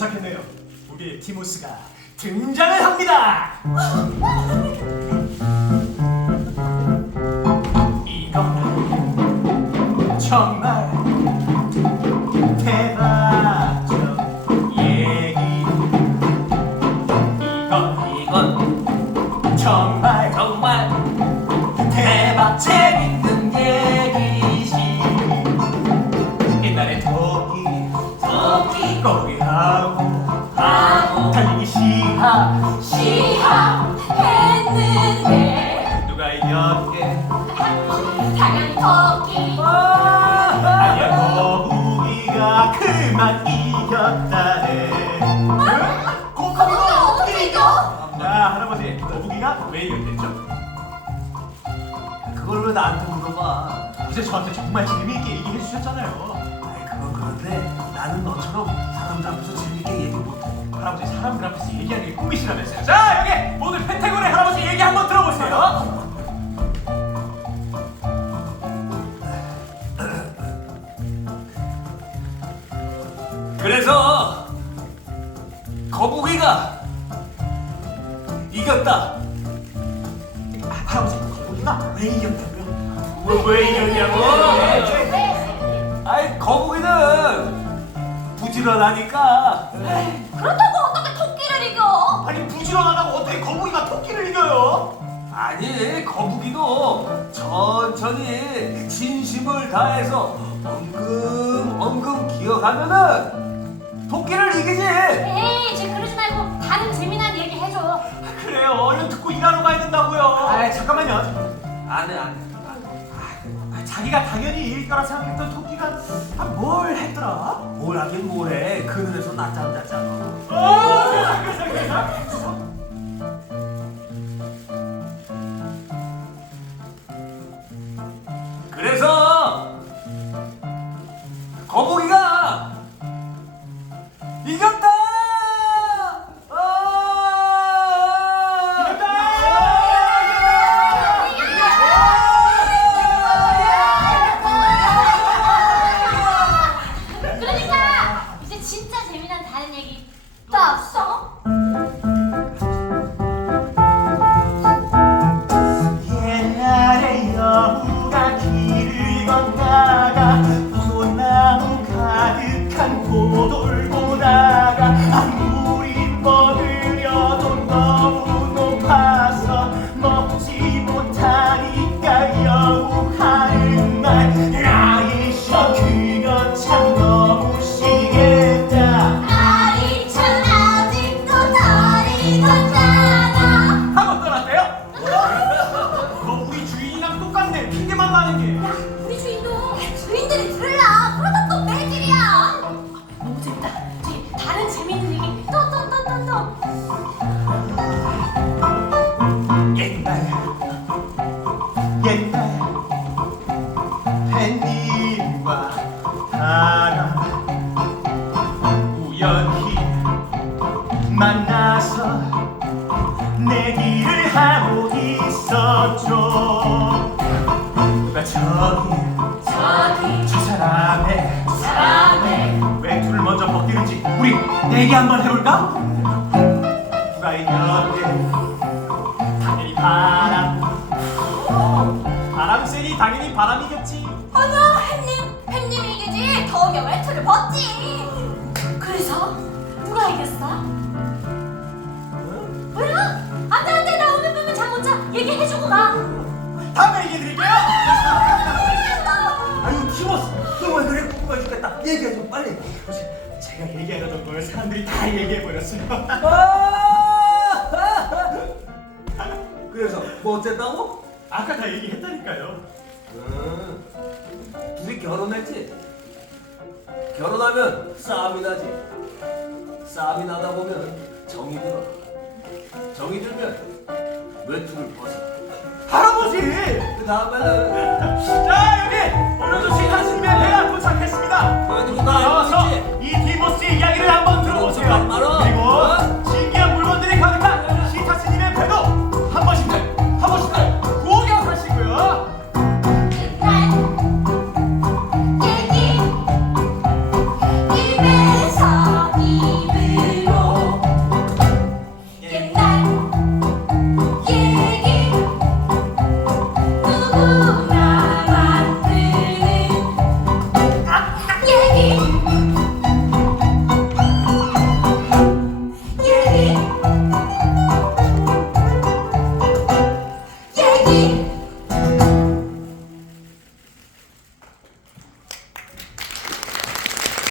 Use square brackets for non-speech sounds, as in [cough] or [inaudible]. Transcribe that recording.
도착했네요. 우리의 티모스가 등장을 합니다. 이건 정말 대박 가 이겼게 당연히 토끼 아니야 거북이가 그만 이겼다네. 거북이가 어떻게 이겨? 자 할아버지 거북이가 왜 이겼댔죠? 그걸 왜 나한테 물어봐. 어제 저한테 정말 재미있게 얘기해 주셨잖아요. 아이 그건 그런데 나는 너처럼 사람들 앞에서 재밌게 얘기 못해. 할아버지 사람들 앞에서 얘기하는 게 꿈이시라면서요. 자 여기 모두 펜타곤의 할아버지 얘기 한번 들어보세요 거북이가 이겼다 할아버지 거북이가 왜 이겼다고요? 왜, 왜 이겼냐고 왜? 아이 거북이는 부지런하니까 그렇다고 어떻게 토끼를 이겨? 아니 부지런하다고 어떻게 거북이가 토끼를 이겨요? 아니 거북이도 천천히 진심을 다해서 엉금 엉금 기어가면은 토끼를 이기지 에이, 안해 안해 아, 자기가 당연히 이길 거라 생각했던 토끼가 아, 뭘 했더라? 뭘 하긴 뭐래 그늘에서 낮잠 잤잖아 어, 세상, 세상, 세상. 핑계만 나는 게야 우리 주인도 주인들이 들을라 그러다 또 매질이야. 너무 재밌다 저기 다른 재밌는 얘기 또 또 또 또 또. 옛날 옛날 햇님과 나가 우연히 만나서 내기를 하고 있었죠 누가 저기 저기 저 사람의 사람의 외투를 먼저 벗기는지 우리 내기 한번 해볼까? 누가 이겼게 당연히 바람. 바람 쐬니 당연히 바람이겠지. 아니야 햇님 햇님이 이기지. 더우면 외투를 벗지. 그래서 누가 이겼어? 뭐야? 다음에 얘기해 드릴게요. [laughs] 아유 티모스 너왜 그래 궁금해 죽겠다. 얘기해줘 빨리. 제가 얘기하려던 걸 사람들이 다 얘기해 버렸어요. [laughs] 그래서 뭐 어쨌다고? 아까 다 얘기했다니까요. 음, 둘이 결혼했지? 결혼하면 싸움이 나지. 싸움이 나다 보면 정이 들어. 정이 들면 외투를 벗어 할아버지! 그 다음에는 자 여기 오늘도 식사하시면 배가 도착했습니다